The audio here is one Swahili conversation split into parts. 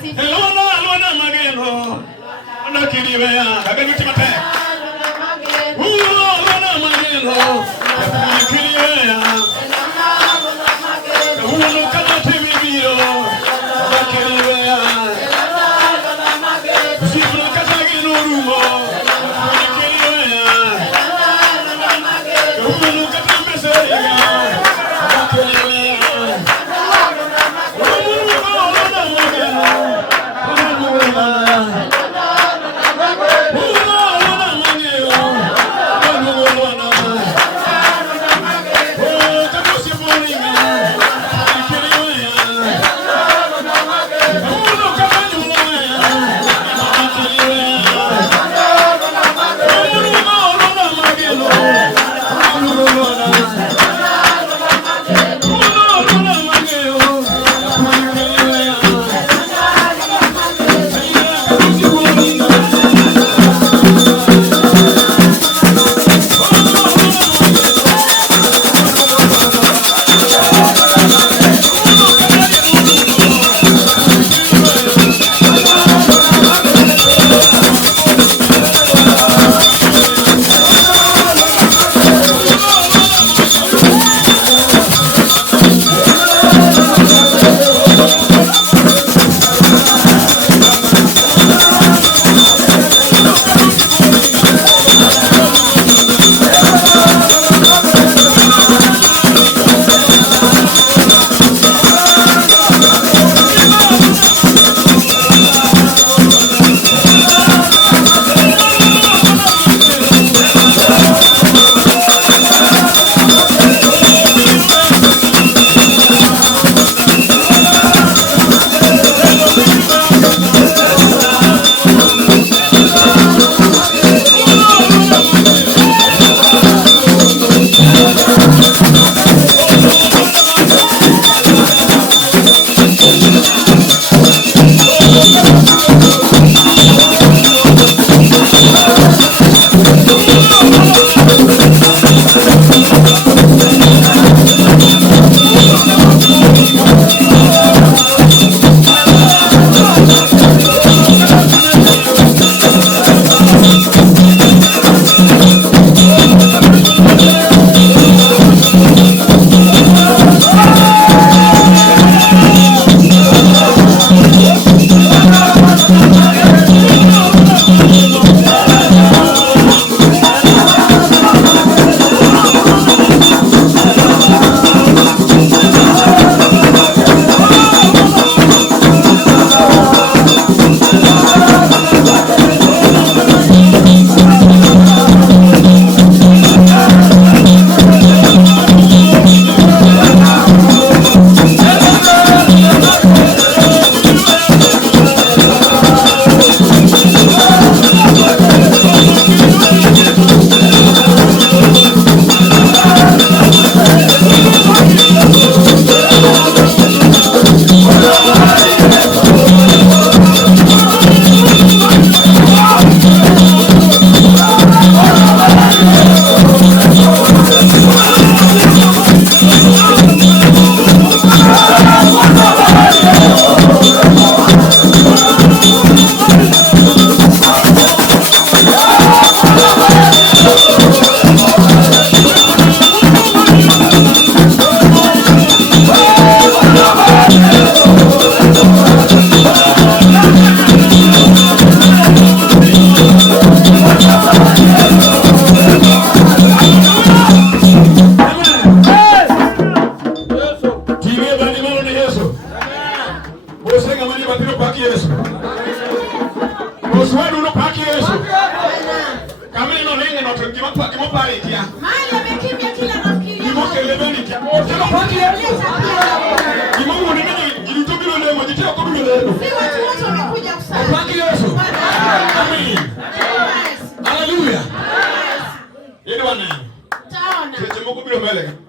asifiwe. Elona mageno. Ona kiriwea. Ageni timate. Elona mageno. Kiriwea. Uno kama timibio. Ona kiriwea. Sibra katagi norumo. Ona kiriwea. Uno katambese. Ona kiriwea.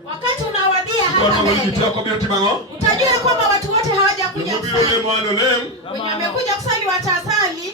Wakati unawadia hapa utajua kwamba watu wote hawajakuja kusali. Wamekuja kusali watasali.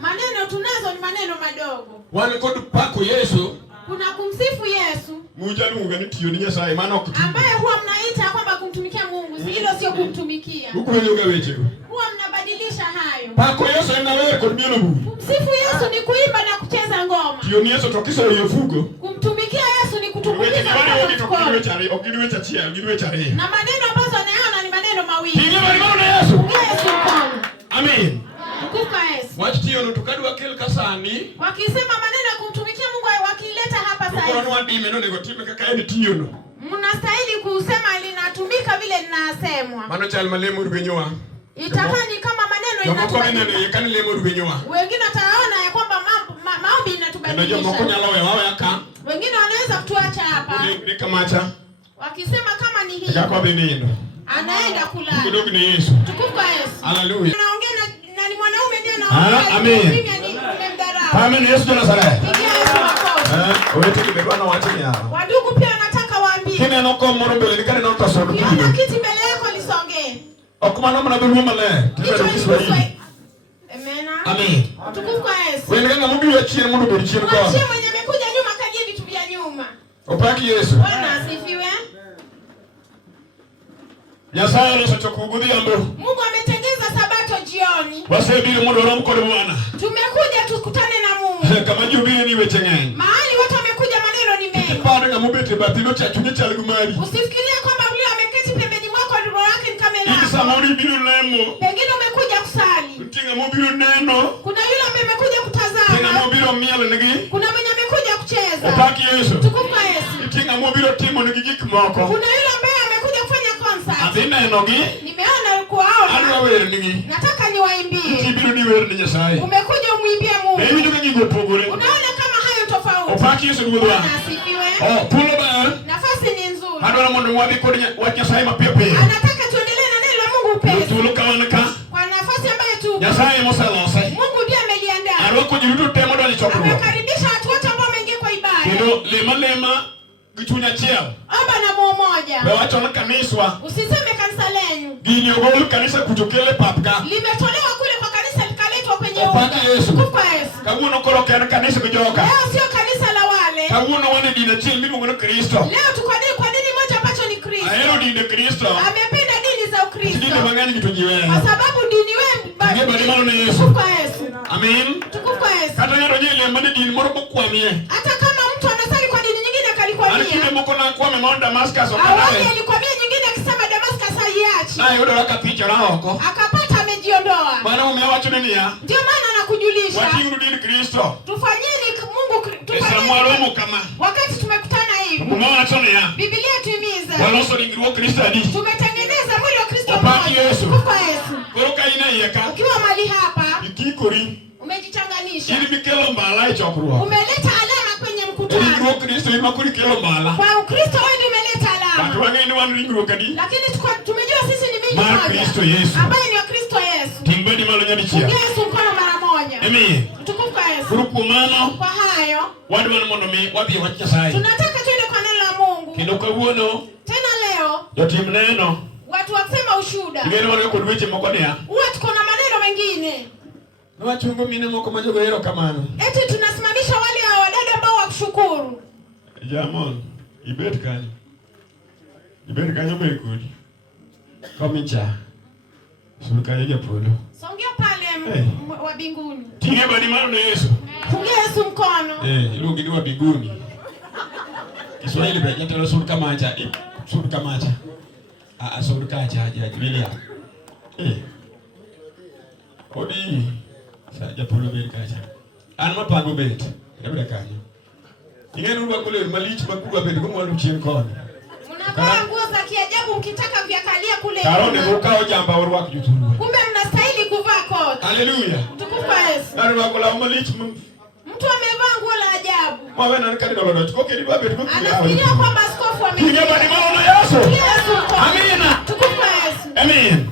Maneno tunazo ni maneno madogo. Wale kodu pako Yesu Kuna kumsifu Yesu. Mujaluonga ni tiyo ni Nyasaye maana okutumikia. Ambaye huwa mnaita kwamba kumtumikia Mungu. Hilo sio kumtumikia. Ukuelewa weche. Huwa mnabadilisha hayo. Pako Yesu na wewe kwa miolo Mungu. Kumsifu Yesu ni kuimba na kucheza ngoma. Tiyo ni Yesu tokisa yofugo. Kumtumikia Yesu ni kutukuza. Okiliwe chare. Na maneno ambazo anaona ni maneno mawili. Tiyo bali maana Yesu. Yesu mkono. Amen. Tukuka Yesu. Wachi tiyo no tukadwa kel kasani. Wakisema maneno ya kumtumikia Mungu wakileta hapa sasa. Tukoronwa dime no nego time kaka eni tiyo no. Mnastahili kusema linatumika vile linasemwa. Mano chal malemu rubenyoa. Itakani kama maneno inatumika. Yekani lemu rubenyoa. Wengine wataona ya kwamba maombi inatubadilisha. Ndio mko nyala wewe yaka. Wengine wanaweza kutuacha hapa. Ni kamacha. Wakisema kama ni hii. Yako binindo. Anaenda kulala. Kidogo ni Yesu. Tukufu Yesu. Haleluya. Anaongea na ni mwanaume ndiye anaongea. Amen. Amen. Yesu jana sala. Wewe tiki bwana waacheni hapa. Wadugu pia nataka waambie. Kile noko morombe likane na utasodo. Kiona kiti mbele yako lisongee. Okuma na mna bimwe male. Tibe Kiswahili. Amen. Amen. Tukufu Yesu. Wewe nganga mubi wa chini mundu bili chini kwa. Chini mwenye amekuja nyuma kaje vitu vya nyuma. Opaki Yesu. Bwana asifiwe. Nyasaye anasema kugudia mbo. Mungu ametengeza sabato jioni. Wasebiri mundu wa mkono Bwana. Tumekuja tukutane na Mungu. Kama jubili ni wechengeni. Mahali watu wamekuja maneno ni mengi. Pande na mubete batino cha chunye cha ligumari. Usifikirie kwamba yule ameketi pembeni mwako roho yake ni kama lako. Ikisa muri bilu nemo. Pengine umekuja kusali. Tinga mobilu neno. Kuna yule ambaye amekuja kutazama. Tinga mobilu miele nigi. Kuna mwenye amekuja kucheza. Opaki Yesu. Tukufu Yesu. Tinga mobilu timo nigiki moko. Kuna yule ambaye amekuja kufanya concert. Adina enogi. Nimeona kuwaona. Adwa wewe nigi. Nataka niwaimbie. Tibilu ni wewe ni Nyasaye. Umekuja umuimbie Mungu. Mimi ndio ngigo pogore. Unaona kama hayo tofauti. Opaki Yesu ngudwa. Asifiwe. Pulo ba. Nafasi ni nzuri. Adwa mondo mwabi kodi wa Nyasaye mapepe. Anataka tuendelee na neno la Mungu upesi. Tulo kawanaka. Kwa nafasi ambayo tu. Nyasaye mosalose. Mungu ndiye ameliandaa. Aroko jirudu temo ndo alichokuru. Amekaribisha watu wote ambao wameingia kwa ibada. Kendo lema gichunya cheo. Omba na moyo moja. Bewacho na kaniswa. Usiseme kanisa lenyu. Gini ogolu kanisa kutokele papka. Limetolewa kule kwa kanisa likaletwa kwenye Opaki Yesu. Kwa Yesu. Kaguno koroke na kanisa kujoka. Leo sio kanisa la wale. Kaguno wane dina chini mimi ngono Kristo. Leo tuko kwa dini moja ambacho ni Kristo. Aero dini Kristo. Amependa dini za Ukristo. Dini mangani kitujiwe. Kwa sababu dini wewe Nge bali malo na Yesu. Kwa Yesu. Amen. Tukufu Yesu. Kata ngero nyele mbani dini moro bokwamie. Hata kama mtu anasali kwa dini nyingine kalikwamia. Alikile moko na kwame maon Damascus okanae. Awali alikwamia nyingine akisema Damascus haiachi. Na yodo akapicha na hoko. Akapata amejiondoa. Bwana umewacho nini ya? Ndio maana anakujulisha. Wati dini Kristo. Tufanyeni Mungu Esamwalomo kama. Wakati tumekutana hivi. Umeona tone ya. Biblia tuimiza. Waloso dingiruo Kristo adi. Tumetengeneza mwili wa Kristo mmoja. Yesu. Kwa Yesu. Koroka ina yeka. Ukiwa mali hapa. Ikikori. Umejichanganisha. Ili mikelo mbala ichokruo. Umeleta alama kwenye mkutano. Dingiruo Kristo imakuri kelo mbala. Kwa Ukristo wewe ndio umeleta alama. Watu wengine wanringiruo kadi. Lakini tumejua sisi ni mimi moja. Kristo Yesu. Ambaye ni wa Kristo Yesu. Timbeni malo nyadichia. Yesu mkono mara moja. Amen. Tukufu Yesu. Kurukumano. Kwa hayo. Wadu wana mondo mi wabi wa Nyasaye. Tunataka tuende kwa neno la Mungu. Kendo kawuono. Tena leo. Yotim neno. Watu wakisema ushuhuda. Ngene wana kod weche moko nia. Huwa tuko na maneno mengine. Wachungu mine moko majogo hero kamano. Eti tunasimamisha wale wadada ambao wakushukuru. Jamon, ibet kanyo. Ibet kanyo bekudi. Komicha. Suruka yege polo. Songea pale wa binguni. Tige badi mano na Yesu. Pungia Yesu mkono. Ilungi ni wa binguni. Kiswahili bado jatalo suruka macha. Suruka macha. Suruka acha William. Odi. Saja polo beri kacha. Anma pago bet. Yabda kanyo. Ingeni uwa kule malich makubwa bet kwa mwalu chini kono. Mnavaa nguo za kiajabu mkitaka vyakalia kule. Karone ukao jamba warwa kujutulu. Kumbe mnastahili kuvaa koti. Haleluya. Tukufu Yesu. Nani wako la malich mtu amevaa nguo la ajabu. Mwawe nani kadika lodo. Tukoke ni wabe tukoke. Anafikiria kwamba askofu amevaa. Kinga badi maono Yesu. Yesu. Amina. Tukufu Yesu. Amen.